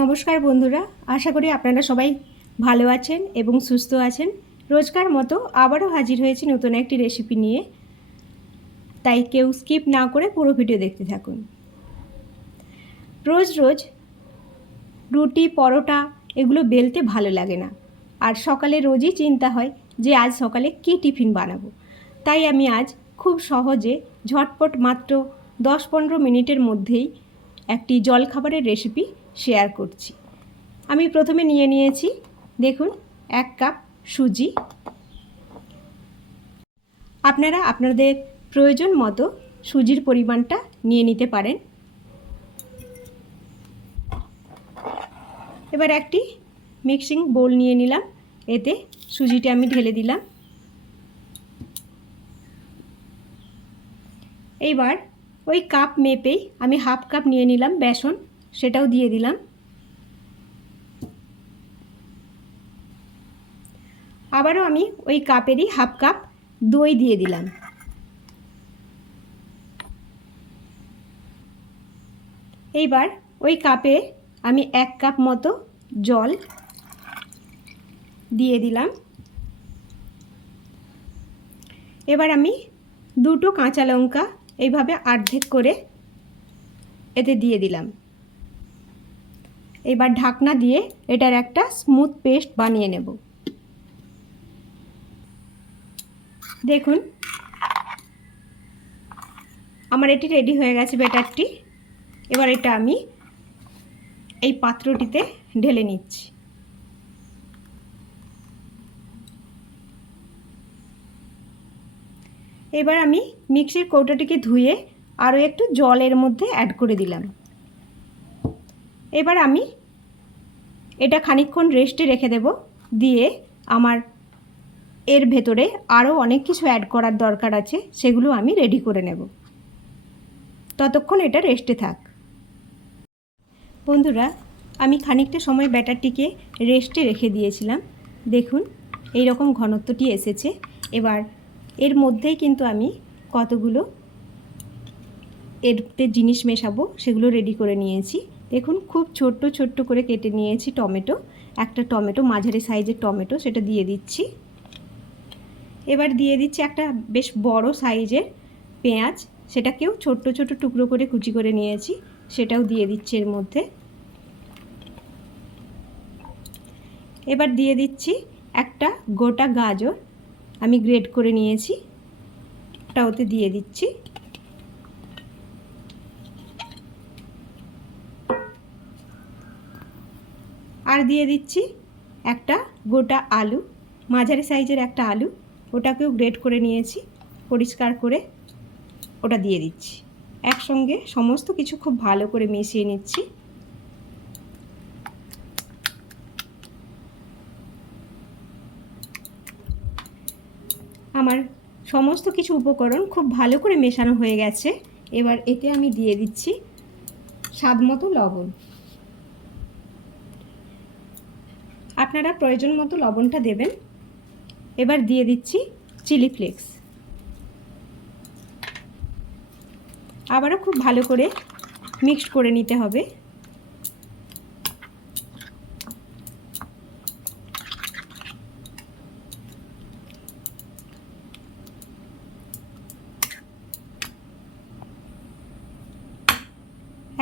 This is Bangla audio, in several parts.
নমস্কার বন্ধুরা, আশা করি আপনারা সবাই ভালো আছেন এবং সুস্থ আছেন। রোজকার মতো আবারও হাজির হয়েছি নতুন একটি রেসিপি নিয়ে, তাই কেউ স্কিপ না করে পুরো ভিডিও দেখতে থাকুন। রোজ রোজ রুটি পরোটা এগুলো বেলতে ভালো লাগে না, আর সকালে রোজই চিন্তা হয় যে আজ সকালে কী টিফিন বানাবো। তাই আমি আজ খুব সহজে ঝটপট মাত্র 10-15 মিনিটের মধ্যেই একটি জলখাবারের রেসিপি শেয়ার করছি। আমি প্রথমে নিয়ে নিয়েছি, দেখুন, 1 কাপ সুজি। আপনারা আপনাদের প্রয়োজন মতো সুজির পরিমাণটা নিয়ে নিতে পারেন। এবার একটি মিক্সিং বোল নিয়ে নিলাম, এতে সুজিটা আমি ঢেলে দিলাম। এইবার ওই কাপ মেপেই আমি হাফ কাপ নিয়ে নিলাম বেসন, সেটাও দিয়ে দিলাম। আবারও আমি ওই কাপেরই হাফ কাপ দই দিয়ে দিলাম। এইবার ওই কাপে আমি 1 কাপ মতো জল দিয়ে দিলাম। এবার আমি 2টো কাঁচা লঙ্কা এইভাবে অর্ধেক করে এতে দিয়ে দিলাম। এবার ঢাকনা দিয়ে এটার একটা স্মুথ পেস্ট বানিয়ে নেব। দেখুন, আমার এটি রেডি হয়ে গেছে ব্যাটারটি। এবার এটা আমি এই পাত্রটিতে ঢেলে নিচ্ছি। এবার আমি মিক্সির কৌটোটিকে ধুয়ে আরও একটু জল এর মধ্যে অ্যাড করে দিলাম। এবার আমি এটা খানিকক্ষণ রেস্টে রেখে দেব। দিয়ে আমার এর ভেতরে আরও অনেক কিছু অ্যাড করার দরকার আছে, সেগুলো আমি রেডি করে নেব। ততক্ষণ এটা রেস্টে থাক। বন্ধুরা, আমি খানিকটা সময় ব্যাটারটিকে রেস্টে রেখে দিয়েছিলাম। দেখুন, এই রকম ঘনত্বটি এসেছে। এবার এর মধ্যেই কিন্তু আমি কতগুলো এরতে জিনিস মেশাবো সেগুলো রেডি করে নিয়েছি। দেখুন, খুব ছোট্ট ছোট্ট করে কেটে নিয়েছি টমেটো। একটা টমেটো, মাঝারি সাইজের টমেটো, সেটা দিয়ে দিচ্ছি। এবার দিয়ে দিচ্ছি একটা বেশ বড় সাইজের পেঁয়াজ, সেটাকেও ছোট্ট ছোট্ট টুকরো করে কুচি করে নিয়েছি, সেটাও দিয়ে দিচ্ছি এর মধ্যে। এবার দিয়ে দিচ্ছি একটা গোটা গাজর, আমি গ্রেট করে নিয়েছি, ওটা ওতে দিয়ে দিচ্ছি। আর দিয়ে দিচ্ছি একটা গোটা আলু, মাঝারি সাইজের একটা আলু, ওটাকেও গ্রেট করে নিয়েছি পরিষ্কার করে, ওটা দিয়ে দিচ্ছি। একসঙ্গে সমস্ত কিছু খুব ভালো করে মিশিয়ে নিচ্ছি। আমার সমস্ত কিছু উপকরণ খুব ভালো করে মেশানো হয়ে গেছে। এবার এতে আমি দিয়ে দিচ্ছি স্বাদ মতো লবণ। আপনারা প্রয়োজন মতো লবণটা দেবেন। এবার দিয়ে দিচ্ছি চিলি ফ্লেক্স। আবারও খুব ভালো করে মিক্সড করে নিতে হবে।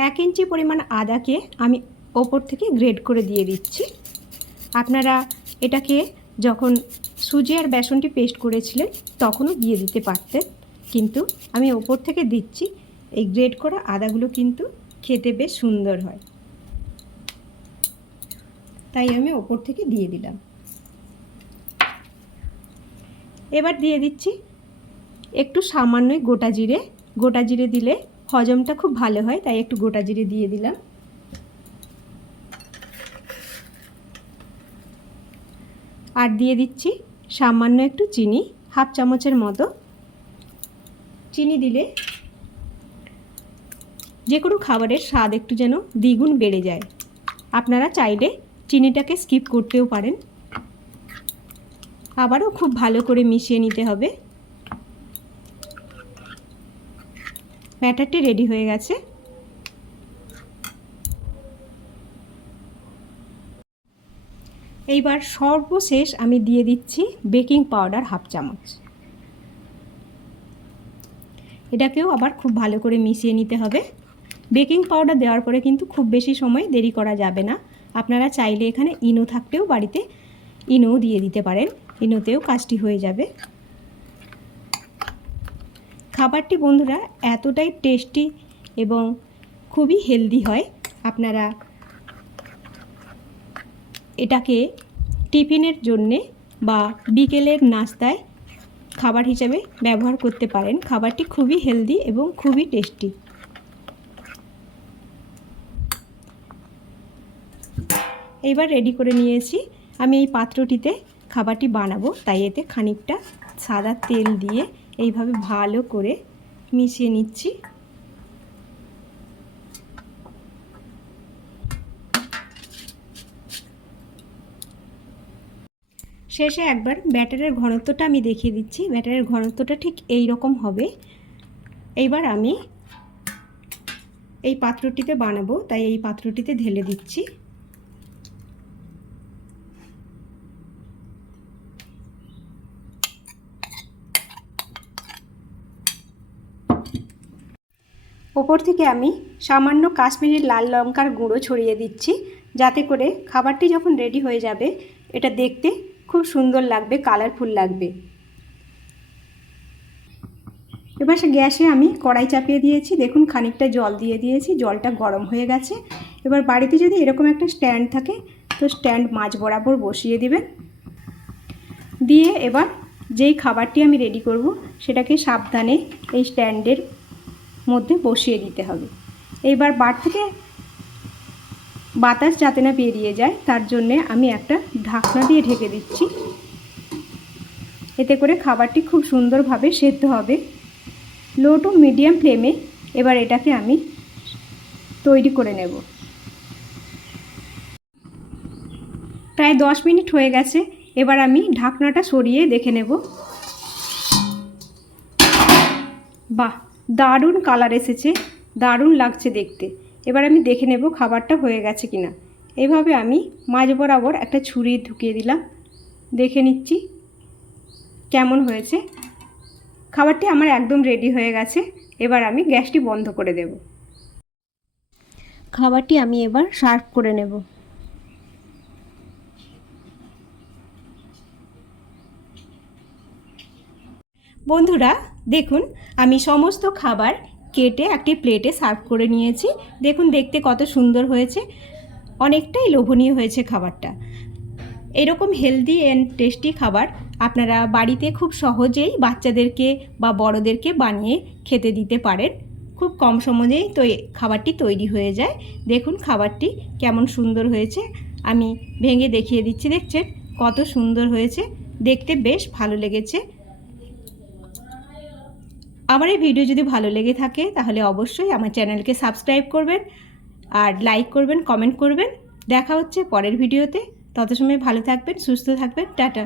এক ইঞ্চি পরিমাণ আদাকে আমি ওপর থেকে গ্রেট করে দিয়ে দিচ্ছি। আপনারা এটাকে যখন সুজি আর বেসনটি পেস্ট করেছিলেন তখনও দিয়ে দিতে পারতেন, কিন্তু আমি ওপর থেকে দিচ্ছি। এই গ্রেট করা আদাগুলো কিন্তু খেতে বেশ সুন্দর হয়, তাই আমি ওপর থেকে দিয়ে দিলাম। এবার দিয়ে দিচ্ছি একটু সামান্যই গোটা জিরে। গোটা জিরে দিলে হজমটা খুব ভালো হয়, তাই একটু গোটা জিরে দিয়ে দিলাম। আর দিয়ে দিচ্ছি সামান্য একটু চিনি, হাফ চামচের মতো। চিনি দিলে যে কোনো খাবারের স্বাদ একটু যেন দ্বিগুণ বেড়ে যায়। আপনারা চাইলে চিনিটাকে স্কিপ করতেও পারেন। আবারও খুব ভালো করে মিশিয়ে নিতে হবে। ব্যাটারটি রেডি হয়ে গেছে। এইবার সর্বশেষ আমি দিয়ে দিচ্ছি বেকিং পাউডার হাফ চামচ। এটাকেও আবার খুব ভালো করে মিশিয়ে নিতে হবে। বেকিং পাউডার দেওয়ার পরে কিন্তু খুব বেশি সময় দেরি করা যাবে না। আপনারা চাইলে এখানে ইনো থাকলেও বাড়িতে ইনোও দিয়ে দিতে পারেন, ইনোতেও কাজটি হয়ে যাবে। খাবারটি বন্ধুরা এতটাই টেস্টি এবং খুবই হেলদি হয়, আপনারা এটাকে টিফিনের জন্যে বা বিকেলের নাস্তায় খাবার হিসেবে ব্যবহার করতে পারেন। খাবারটি খুবই হেলদি এবং খুবই টেস্টি। এইবার রেডি করে নিয়েছি। আমি এই পাত্রটিতে খাবারটি বানাবো, তাই এতে খানিকটা সাদা তেল দিয়ে এইভাবে ভালো করে মিশিয়ে নিচ্ছি। শেষে একবার ব্যাটারের ঘনত্বটা আমি দেখিয়ে দিচ্ছি। ব্যাটারের ঘনত্বটা ঠিক এই রকম হবে। এইবার আমি এই পাত্রটিতে বানাবো, তাই এই পাত্রটিতে ঢেলে দিচ্ছি। ওপর থেকে আমি সামান্য কাশ্মীরি লাল লঙ্কার গুঁড়ো ছড়িয়ে দিচ্ছি, যাতে করে খাবারটি যখন রেডি হয়ে যাবে এটা দেখতে খুব সুন্দর লাগবে, কালারফুল লাগবে। এবার গ্যাসে আমি কড়াই চাপিয়ে দিয়েছি। দেখুন খানিকটা জল দিয়ে দিয়েছি, জলটা গরম হয়ে গেছে। এবার বাড়িতে যদি এরকম একটা স্ট্যান্ড থাকে তো স্ট্যান্ড মাঝ বরাবর বসিয়ে দিবেন। দিয়ে এবার যেই খাবারটি আমি রেডি করব সেটাকে সাবধানে এই স্ট্যান্ডের মধ্যে বসিয়ে দিতে হবে। এইবার বার থেকে বাতাস যাতে না বেরিয়ে যায় তার জন্যে আমি একটা ঢাকনা দিয়ে ঢেকে দিচ্ছি। এতে করে খাবারটি খুব সুন্দরভাবে সেদ্ধ হবে। লো টু মিডিয়াম ফ্লেমে এবার এটাকে আমি তৈরি করে নেব। প্রায় 10 মিনিট হয়ে গেছে। এবার আমি ঢাকনাটা সরিয়ে দেখে নেব। বাহ, দারুণ কালার এসেছে, দারুণ লাগছে দেখতে। এবার আমি দেখে নেব খাবারটা হয়ে গেছে কিনা। এইভাবে আমি মাঝ বরাবর একটা ছুরি ঢুকিয়ে দিলাম, দেখে নিচ্ছি কেমন হয়েছে। খাবারটি আমার একদম রেডি হয়ে গেছে। এবার আমি গ্যাসটি বন্ধ করে দেব। খাবারটি আমি এবার সার্ভ করে নেব। বন্ধুরা দেখুন, আমি সমস্ত খাবার কেটে একটি প্লেটে সার্ভ করে নিয়েছি। দেখুন দেখতে কত সুন্দর হয়েছে, অনেকটাই লোভনীয় হয়েছে খাবারটা। এরকম হেলদি অ্যান্ড টেস্টি খাবার আপনারা বাড়িতে খুব সহজেই বাচ্চাদেরকে বা বড়োদেরকে বানিয়ে খেতে দিতে পারেন। খুব কম সময়েই তো খাবারটি তৈরি হয়ে যায়। দেখুন খাবারটি কেমন সুন্দর হয়েছে, আমি ভেঙে দেখিয়ে দিচ্ছি। দেখছেন কত সুন্দর হয়েছে, দেখতে বেশ ভালো লেগেছে। আমার এই ভিডিও যদি ভালো লেগে থাকে তাহলে অবশ্যই আমার চ্যানেলকে সাবস্ক্রাইব করবেন আর লাইক করবেন, কমেন্ট করবেন। দেখা হচ্ছে পরের ভিডিওতে। তত সময় ভালো থাকবেন, সুস্থ থাকবেন। টাটা।